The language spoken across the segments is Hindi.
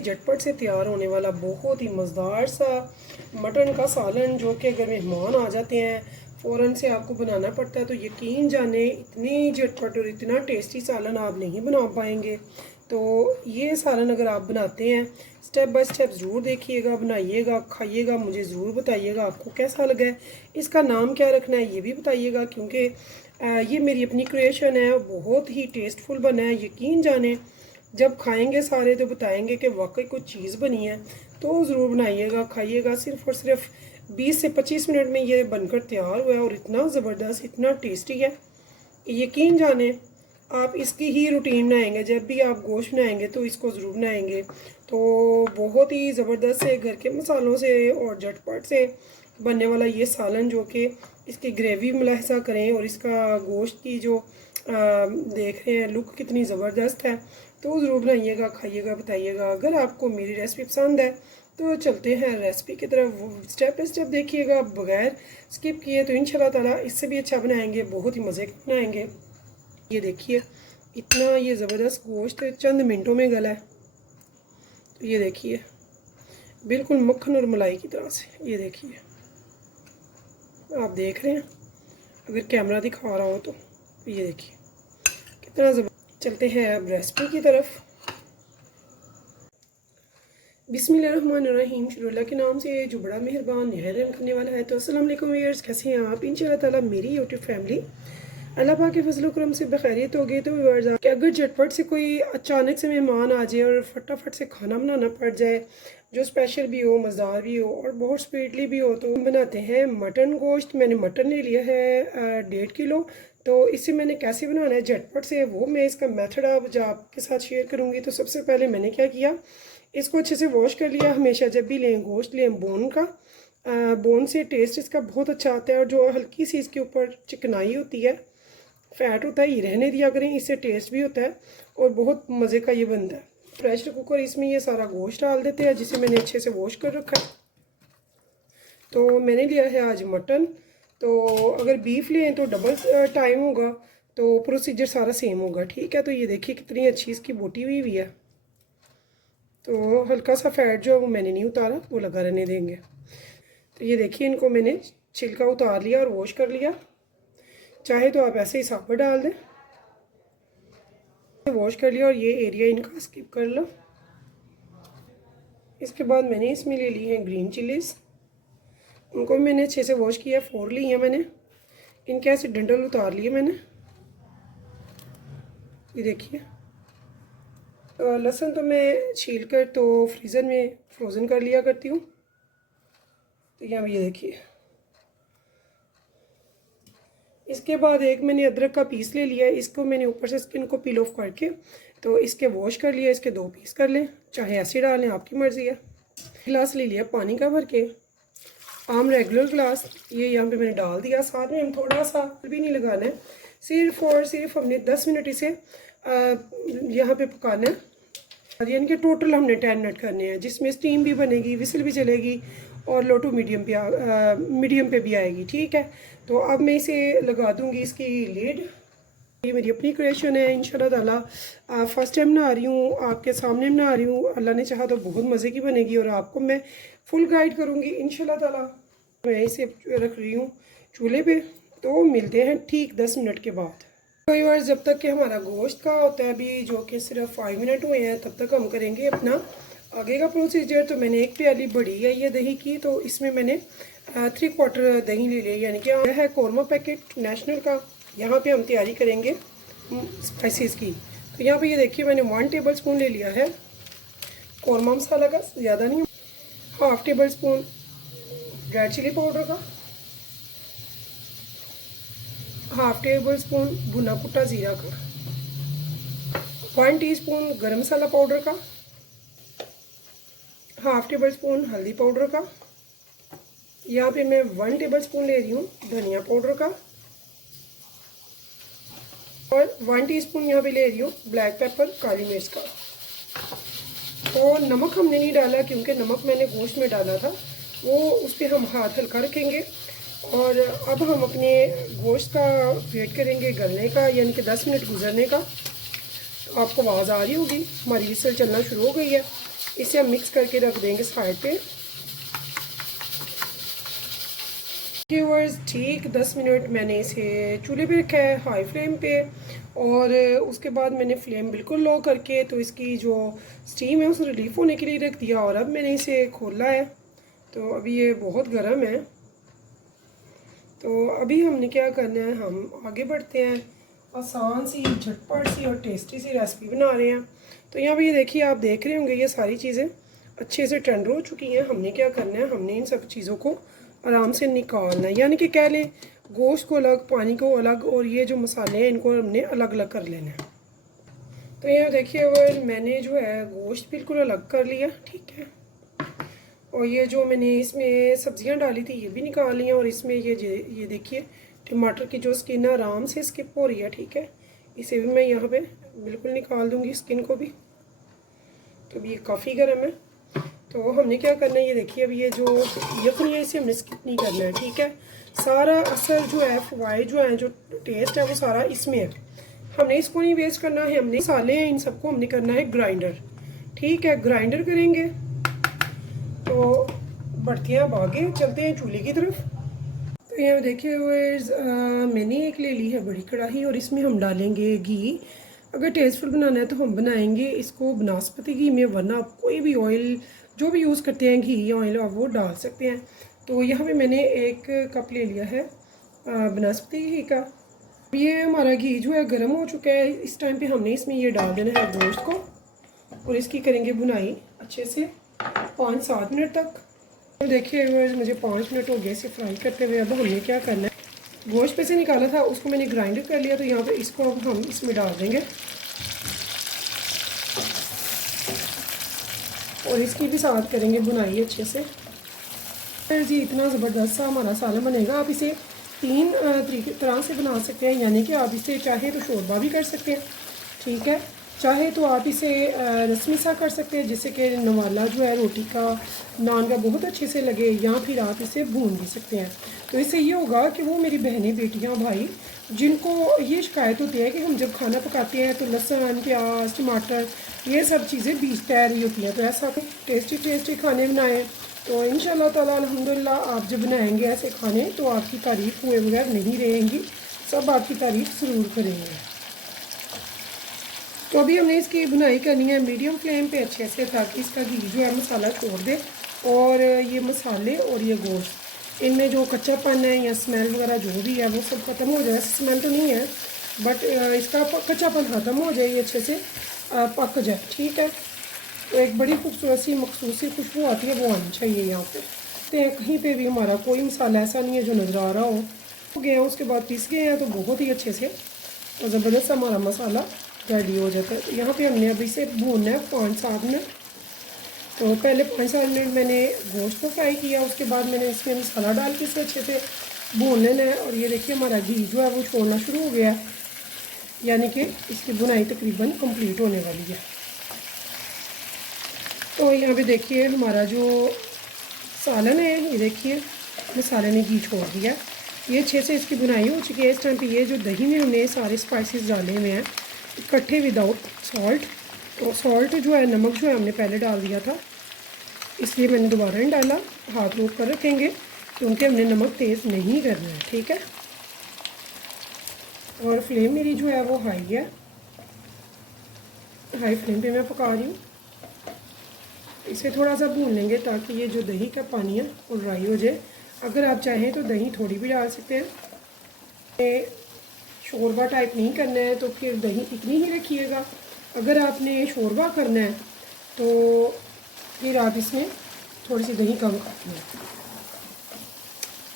झटपट से तैयार होने वाला बहुत ही मज़ेदार सा मटन का सालन, जो कि अगर मेहमान आ जाते हैं फ़ौरन से आपको बनाना पड़ता है, तो यकीन जाने इतनी झटपट और इतना टेस्टी सालन आप नहीं बना पाएंगे। तो ये सालन अगर आप बनाते हैं, स्टेप बाय स्टेप ज़रूर देखिएगा, बनाइएगा, खाइएगा, मुझे ज़रूर बताइएगा आपको कैसा लगा है। इसका नाम क्या रखना है ये भी बताइएगा, क्योंकि ये मेरी अपनी क्रिएशन है, बहुत ही टेस्टफुल बना है। यकीन जाने जब खाएंगे सारे तो बताएंगे कि वाकई कुछ चीज़ बनी है। तो ज़रूर बनाइएगा, खाइएगा। सिर्फ़ और सिर्फ 20 से 25 मिनट में ये बनकर तैयार हुआ है और इतना ज़बरदस्त, इतना टेस्टी है। यकीन जाने आप इसकी ही रूटीन बनाएंगे, जब भी आप गोश्त बनाएंगे तो इसको ज़रूर बनाएंगे। तो बहुत ही ज़बरदस्त से घर के मसालों से और झटपट से बनने वाला ये सालन, जो कि इसकी ग्रेवी मुलाहिजा करें और इसका गोश्त की जो देख रहे हैं लुक कितनी ज़बरदस्त है। तो ज़रूर बनाइएगा, खाइएगा, बताइएगा। अगर आपको मेरी रेसिपी पसंद है तो चलते हैं रेसिपी की तरफ। स्टेप बाय स्टेप देखिएगा बगैर स्किप किए, तो इंशाल्लाह ताला इससे भी अच्छा बनाएंगे, बहुत ही मज़े का बनाएंगे। ये देखिए इतना ये ज़बरदस्त गोश्त चंद मिनटों में गला है। तो ये देखिए बिल्कुल मक्खन और मलाई की तरह से। ये देखिए आप देख रहे हैं, अगर कैमरा दिखा रहा हो तो ये देखिए कितना ज़बरदस्त। चलते हैं अब रेसिपी की तरफ। बिस्मिल्लाहिर्रहमानिर्रहीम, शुरू अल्लाह के नाम से जो बड़ा मेहरबान निहायत रहम करने वाला है। तो अस्सलाम वालेकुम व्यूअर्स, कैसे हैं आप? इंशाल्लाह ताला मेरी यूट्यूब फैमिली अल्लाह पाक के फजल करम से बखैरियत हो गई। तो व्यूअर्स, कि अगर झटपट से कोई अचानक से मेहमान आ जाए और फटाफट से खाना बनाना पड़ जाए, जो स्पेशल भी हो, मज़ेदार भी हो और बहुत स्पीडली भी हो, तो हम बनाते हैं मटन गोश्त। मैंने मटन ले लिया है 1.5 किलो। तो इसे मैंने कैसे बनाना है झटपट से, वो मैं इसका मेथड आपके साथ शेयर करूँगी। तो सबसे पहले मैंने क्या किया, इसको अच्छे से वॉश कर लिया। हमेशा जब भी लें गोश्त लें बोन का, बोन से टेस्ट इसका बहुत अच्छा आता है। और जो हल्की सी इसके ऊपर चिकनाई होती है, फैट होता है, ये रहने दिया करें, इससे टेस्ट भी होता है और बहुत मज़े का ये बनता है। प्रेशर कुकर, इसमें ये सारा गोश्त डाल देते हैं जिसे मैंने अच्छे से वॉश कर रखा है। तो मैंने लिया है आज मटन। तो अगर बीफ लें तो डबल टाइम होगा, तो प्रोसीजर सारा सेम होगा, ठीक है। तो ये देखिए कितनी अच्छी इसकी बोटी हुई है। तो हल्का सा फैट जो है वो मैंने नहीं उतारा, वो लगा रहने देंगे। तो ये देखिए इनको मैंने छिलका उतार लिया और वॉश कर लिया। चाहे तो आप ऐसे ही साबुत डाल दें। वॉश कर लिया और ये एरिया इनका स्किप कर लो। इसके बाद मैंने इसमें ले ली है ग्रीन चिलीज़, उनको भी मैंने अच्छे से वॉश किया, 4 ली है मैंने। इनके ऐसे डंडल उतार लिए मैंने। ये देखिए लहसुन तो मैं छील कर तो फ्रीज़र में फ्रोज़न कर लिया करती हूँ। तो यहाँ ये देखिए, इसके बाद एक मैंने अदरक का पीस ले लिया है। इसको मैंने ऊपर से स्किन को पील ऑफ करके तो इसके वॉश कर लिया। इसके 2 पीस कर लें, चाहे ऐसे डालें, आपकी मर्ज़ी है। गिलास ले लिया पानी का भर के, आम रेगुलर ग्लास, ये यहाँ पे मैंने डाल दिया। साथ में हम थोड़ा सा भी नहीं लगाना है, सिर्फ और सिर्फ हमने 10 मिनट इसे यहाँ पे पकाना है। यानी कि टोटल हमने 10 मिनट करने हैं, जिसमें स्टीम भी बनेगी, विसल भी चलेगी और लो टू मीडियम पे भी आएगी, ठीक है। तो अब मैं इसे लगा दूँगी इसकी लीड। ये मेरी अपनी क्रिएशन है, इंशाल्लाह ताला फर्स्ट टाइम बना रही हूँ, आपके सामने बना रही हूँ। अल्लाह ने चाहा तो बहुत मज़े की बनेगी और आपको मैं फुल गाइड करूँगी इंशाल्लाह ताला। मैं इसे रख रही हूँ चूल्हे पे। तो मिलते हैं ठीक 10 मिनट के बाद। कई बार जब तक कि हमारा गोश्त का होता है अभी, जो कि सिर्फ 5 मिनट हुए हैं, तब तक हम करेंगे अपना आगे का प्रोसीजर। तो मैंने 1 प्याली बड़ी है ये दही की, तो इसमें मैंने 3/4 दही ले लिया, यानी कि यह है कौरमा पैकेट नेशनल का। यहाँ पे हम तैयारी करेंगे स्पाइसेस की। तो यहाँ पे ये देखिए मैंने 1 टेबल स्पून ले लिया है कौरमा मसाला का, ज़्यादा नहीं, 1/2 tablespoon red chilli powder का, 1/2 टेबल स्पून भुना कुटा ज़ीरा का, 1 टीस्पून गरम मसाला पाउडर का, 1/2 टेबल स्पून हल्दी पाउडर का। यहाँ पे मैं 1 टेबल स्पून ले रही हूँ धनिया पाउडर का और 1 टीस्पून यहाँ पे ले रही हूँ ब्लैक पेपर काली मिर्च का। तो नमक हमने नहीं डाला, क्योंकि नमक मैंने गोश्त में डाला था, वो उस पर हम हाथ हल्का रखेंगे। और अब हम अपने गोश्त का वेट करेंगे गलने का, यानी कि 10 मिनट गुजरने का। तो आपको आवाज़ आ रही होगी, हमारी विसल चलना शुरू हो गई है। इसे हम मिक्स करके रख देंगे साइड पे। व्यूअर्स ठीक 10 मिनट मैंने इसे चूल्हे पे रखा है हाई फ्लेम पे, और उसके बाद मैंने फ्लेम बिल्कुल लो करके तो इसकी जो स्टीम है उसे रिलीफ होने के लिए रख दिया, और अब मैंने इसे खोला है तो अभी ये बहुत गर्म है। तो अभी हमने क्या करना है, हम आगे बढ़ते हैं, आसान सी झटपट सी और टेस्टी सी रेसिपी बना रहे हैं। तो यहाँ पे ये देखिए, आप देख रहे होंगे ये सारी चीज़ें अच्छे से टेंडर हो चुकी हैं। हमने क्या करना है, हमने इन सब चीज़ों को आराम से निकालना है, यानी कि कह लें गोश्त को अलग, पानी को अलग, और ये जो मसाले हैं इनको हमने अलग अलग कर लेना है। तो यहाँ देखिए वो मैंने जो है गोश्त बिल्कुल अलग कर लिया, ठीक है, और ये जो मैंने इसमें सब्जियां डाली थी ये भी निकाल ली हैं, और इसमें ये देखिए टमाटर की जो स्किन है आराम से स्किप हो रही है, ठीक है, इसे भी मैं यहाँ पे बिल्कुल निकाल दूँगी स्किन को भी। तो अभी ये काफ़ी गर्म है, तो हमने क्या करना है, ये देखिए अब ये जो यखनी है इसे हमने स्किप नहीं करना है, ठीक है। सारा असर जो है, फवाइद जो है, जो टेस्ट है वो सारा इसमें है। हमने इसको नहीं वेस्ट करना है, हमने मसाले हैं इन सबको हमने करना है ग्राइंडर, ठीक है, ग्राइंडर करेंगे। तो बढ़ते हैं अब आगे, चलते हैं चूल्हे की तरफ। तो यहाँ देखिए मैंने एक ले ली है बड़ी कढ़ाई, और इसमें हम डालेंगे घी। अगर टेस्टफुल बनाना है तो हम बनाएंगे इसको बनास्पति घी में, वरना आप कोई भी ऑयल जो भी यूज़ करते हैं, घी या ऑयल, आप वो डाल सकते हैं। तो यहाँ पे मैंने 1 कप ले लिया है बनास्पति घी का। ये हमारा घी जो है गर्म हो चुका है। इस टाइम पे हमने इसमें ये डाल देना है गोश्त को, और इसकी करेंगे बुनाई अच्छे से 5-7 मिनट तक। तो देखिए मुझे 5 मिनट हो गए इसे फ्राई करते हुए। अब हमने क्या करना है, गोश्त पे से निकाला था उसको मैंने ग्राइंड कर लिया, तो यहाँ पे इसको अब हम इसमें डाल देंगे, और इसकी भी साथ करेंगे बुनाई अच्छे से। फिर जी इतना ज़बरदस्त सा हमारा सालन बनेगा। आप इसे 3 तरह से बना सकते हैं, यानी कि आप इसे चाहे तो शोरबा भी कर सकते हैं, ठीक है, चाहे तो आप इसे रस्मी सा कर सकते हैं जिससे कि नवाला जो है रोटी का, नान का बहुत अच्छे से लगे, या फिर आप इसे भून भी सकते हैं। तो इससे ये होगा कि वो मेरी बहनें, बेटियां, भाई जिनको ये शिकायत होती है कि हम जब खाना पकाते हैं तो लहसुन, प्याज, टमाटर ये सब चीज़ें बीच तैयार हुई होती हैं, तो ऐसा टेस्टी टेस्टी खाने बनाएं। तो इंशाल्लाह ताला अल्हम्दुलिल्लाह आप जब बनाएंगे ऐसे खाने तो आपकी तारीफ़ हुए बगैर नहीं रहेंगी, सब आपकी तारीफ़ ज़रूर करेंगे। तो अभी हमने इसकी बुनाई करनी है मीडियम फ्लेम पे अच्छे से, ताकि इसका घी जो है मसाला छोड़ दे, और ये मसाले और ये गोश्त इनमें जो कच्चापन है या स्मेल वगैरह जो भी है वो सब ख़त्म हो जाए। स्मेल तो नहीं है, बट इसका कच्चापन ख़त्म हो जाए, ये अच्छे से पक जाए, ठीक है। तो एक बड़ी खूबसूरत सी मखसूस सी खुशबू आती है, वो आनी चाहिए यहाँ पे। तो कहीं पे भी हमारा कोई मसाला ऐसा नहीं है जो नज़र आ रहा हो गया, उसके बाद पीस गए हैं तो बहुत ही अच्छे से और ज़बरदस्त हमारा मसाला रेडी हो जाता है। तो यहाँ पे हमने अभी इसे भूनना है 5-7 मिनट। तो पहले 5-7 मिनट मैंने गोश्त को फ्राई किया, उसके बाद मैंने इसमें मसाला डाल के इसे अच्छे से भून लेना है। और ये देखिए हमारा घी जो है वो छोड़ना शुरू हो गया है, यानी कि इसकी बुनाई तकरीबन कंप्लीट होने वाली है। तो यहाँ पे देखिए हमारा जो सालन है, ये देखिए मसाले ने घी छोड़ दिया, ये अच्छे से इसकी बुनाई हो चुकी है। इस टाइम पे ये जो दही में हमने सारे स्पाइसेस डाले हुए हैं इकट्ठे विदाउट सॉल्ट, तो सॉल्ट जो है, नमक जो है हमने पहले डाल दिया था, इसलिए मैंने दोबारा नहीं डाला। हाथ रोक कर रखेंगे क्योंकि हमने नमक तेज़ नहीं करना है, ठीक है। और फ्लेम मेरी जो है वो हाई है, हाई फ्लेम पे मैं पका रही हूँ। इसे थोड़ा सा भून लेंगे ताकि ये जो दही का पानी है वो ड्राई हो जाए। अगर आप चाहें तो दही थोड़ी भी डाल सकते हैं। शोरबा टाइप नहीं करना है तो फिर दही इतनी ही रखिएगा। अगर आपने शोरबा करना है तो फिर आप इसमें थोड़ी सी दही कम करनी है।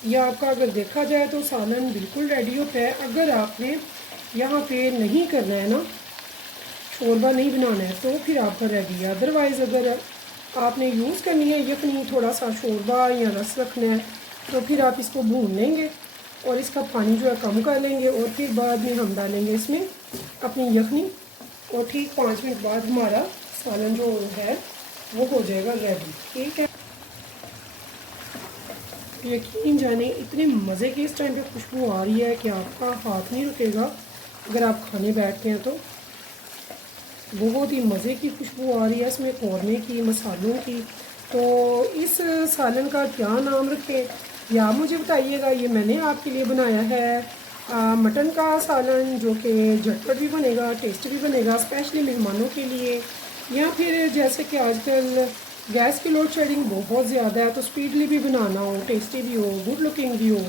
या आपका अगर देखा जाए तो सालन बिल्कुल रेडी होता है। अगर आपने यहाँ पे नहीं करना है ना, शोरबा नहीं बनाना है, तो फिर आपका रेडी है। अदरवाइज़ अगर आपने यूज़ करनी है यखनी, थोड़ा सा शोरबा या रस रखना है, तो फिर आप इसको भून लेंगे और इसका पानी जो है कम कर लेंगे, और फिर बाद में हम डालेंगे इसमें अपनी यखनी, और ठीक 5 मिनट बाद हमारा सालन जो है वो हो जाएगा रेडी, ठीक है। यकीन जाने इतने मज़े की इस टाइम पे खुशबू आ रही है कि आपका हाथ नहीं रुकेगा अगर आप खाने बैठते हैं तो। बहुत ही मज़े की खुशबू आ रही है इसमें कौरने की, मसालों की। तो इस सालन का क्या नाम रखें या मुझे बताइएगा। ये मैंने आपके लिए बनाया है मटन का सालन, जो कि झटपट भी बनेगा, टेस्टी भी बनेगा, स्पेशली मेहमानों के लिए। या फिर जैसे कि आजकल गैस की लोड शेडिंग बहुत ज़्यादा है, तो स्पीडली भी बनाना हो, टेस्टी भी हो, गुड लुकिंग भी हो,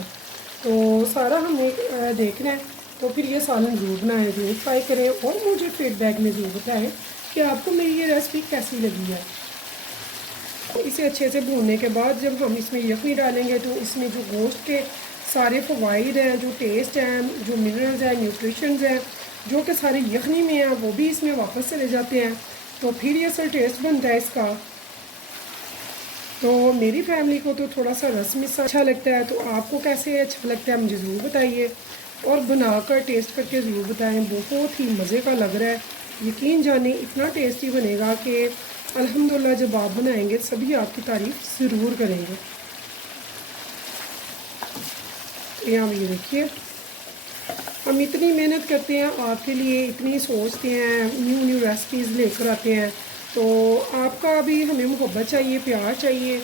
तो सारा हमें देखना है। तो फिर ये सालन ज़रूर बनाएं, ज़रूर ट्राई करें और मुझे फीडबैक में ज़रूर बताएं कि आपको मेरी ये रेसिपी कैसी लगी है। तो इसे अच्छे से भूनने के बाद जब हम इसमें यखनी डालेंगे तो इसमें जो गोश्त के सारे फ़वाइद हैं, जो टेस्ट हैं, जो मिनरल्स हैं, न्यूट्रिशंस हैं, जो कि सारे यखनी में हैं, वो भी इसमें वापस चले जाते हैं। तो फिर ये असल टेस्ट बनता है इसका। तो मेरी फैमिली को तो थोड़ा सा रस मिसा अच्छा लगता है, तो आपको कैसे अच्छा लगता है मुझे ज़रूर बताइए और बनाकर टेस्ट करके ज़रूर बताएं। बहुत ही मज़े का लग रहा है, यकीन जाने इतना टेस्टी बनेगा कि अल्हम्दुलिल्लाह जब आप बनाएंगे सभी आपकी तारीफ़ ज़रूर करेंगे। यहाँ ये देखिए, हम इतनी मेहनत करते हैं आपके लिए, इतनी सोचते हैं, न्यू न्यू रेसिपीज़ लेकर आते हैं, तो आपका भी हमें मोहब्बत चाहिए, प्यार चाहिए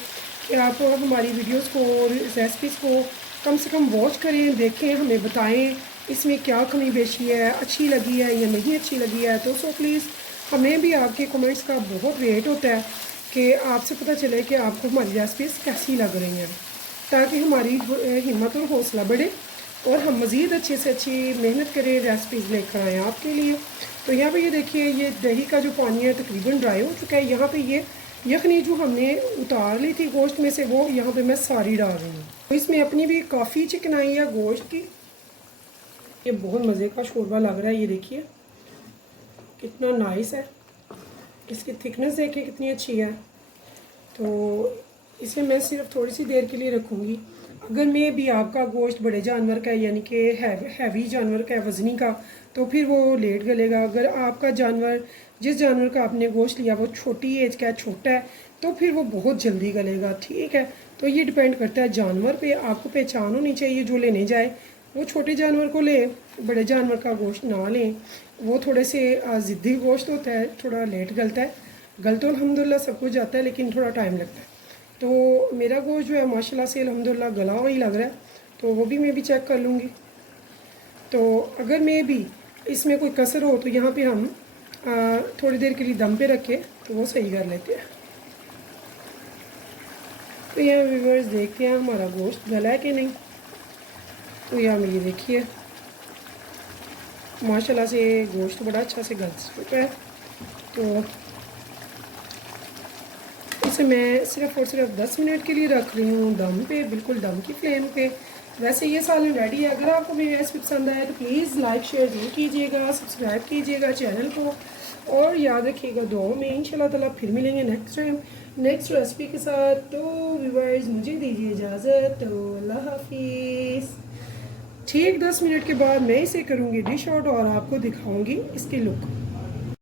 कि आप हमारी वीडियोस को, रेसिपीज़ को कम से कम वॉच करें, देखें, हमें बताएं इसमें क्या कमी बेशी है, अच्छी लगी है या नहीं अच्छी लगी है। तो सो प्लीज़, हमें भी आपके कमेंट्स का बहुत वेट होता है कि आपसे पता चले कि आपको हमारी रेसिपीज़ कैसी लग रही हैं, ताकि हमारी हिम्मत और हौसला बढ़े और हम मज़ीद अच्छे से अच्छी मेहनत करें, रेसिपीज़ लेकर आएँ आपके लिए। तो यहाँ पे ये देखिए, ये दही का जो पानी है तकरीबन ड्राई हो चुका है। यहाँ पे ये यखनी जो हमने उतार ली थी गोश्त में से, वो यहाँ पे मैं सारी डाल रही हूँ। तो इसमें अपनी भी काफ़ी चिकनाई है गोश्त की। ये बहुत मज़े का शोरबा लग रहा है, ये देखिए कितना नाइस है, इसकी थिकनेस देखिए कितनी अच्छी है। तो इसे मैं सिर्फ थोड़ी सी देर के लिए रखूँगी। अगर मैं भी आपका गोश्त बड़े जानवर का है, यानी कि हैवी जानवर का है, वज़नी का, तो फिर वो लेट गलेगा। अगर आपका जानवर, जिस जानवर का आपने गोश्त लिया वो छोटी एज का है, छोटा है, तो फिर वो बहुत जल्दी गलेगा। ठीक है, तो ये डिपेंड करता है जानवर पे। आपको पहचान होनी चाहिए जो लेने जाए वो छोटे जानवर को ले, बड़े जानवर का गोश्त ना लें। वो थोड़े से ज़िद्दी गोश्त होता है, थोड़ा लेट गलता है। गल तो अल्हम्दुलिल्लाह सब कुछ जाता है, लेकिन थोड़ा टाइम लगता है। तो मेरा गोश्त जो है माशाल्लाह से अल्हम्दुलिल्लाह गला हुआ ही लग रहा है, तो वो भी मैं भी चेक कर लूँगी। तो अगर मैं भी इसमें कोई कसर हो तो यहाँ पे हम थोड़ी देर के लिए दम पे रखें तो वो सही कर लेते हैं। तो यहाँ व्यूअर्स देखते हैं हमारा गोश्त गला है कि नहीं। तो यहाँ ये देखिए माशाल्लाह से गोश्त बड़ा अच्छा से गल चुका है। तो इसे मैं सिर्फ़ और सिर्फ 10 मिनट के लिए रख रही हूँ दम पे, बिल्कुल दम की फ्लेम पे। वैसे ये सालन रेडी है। अगर आपको मेरी रेसिपी पसंद आए तो प्लीज़ लाइक शेयर ज़रूर कीजिएगा, सब्सक्राइब कीजिएगा चैनल को, और याद रखिएगा दुआओं में। इंशाल्लाह ताला फिर मिलेंगे नेक्स्ट टाइम नेक्स्ट रेसिपी के साथ। तो व्यूअर्स मुझे दीजिए इजाज़त, तो अल्लाह हाफिज़। ठीक 10 मिनट के बाद मैं इसे करूँगी डिश आउट और आपको दिखाऊँगी इसकी लुक।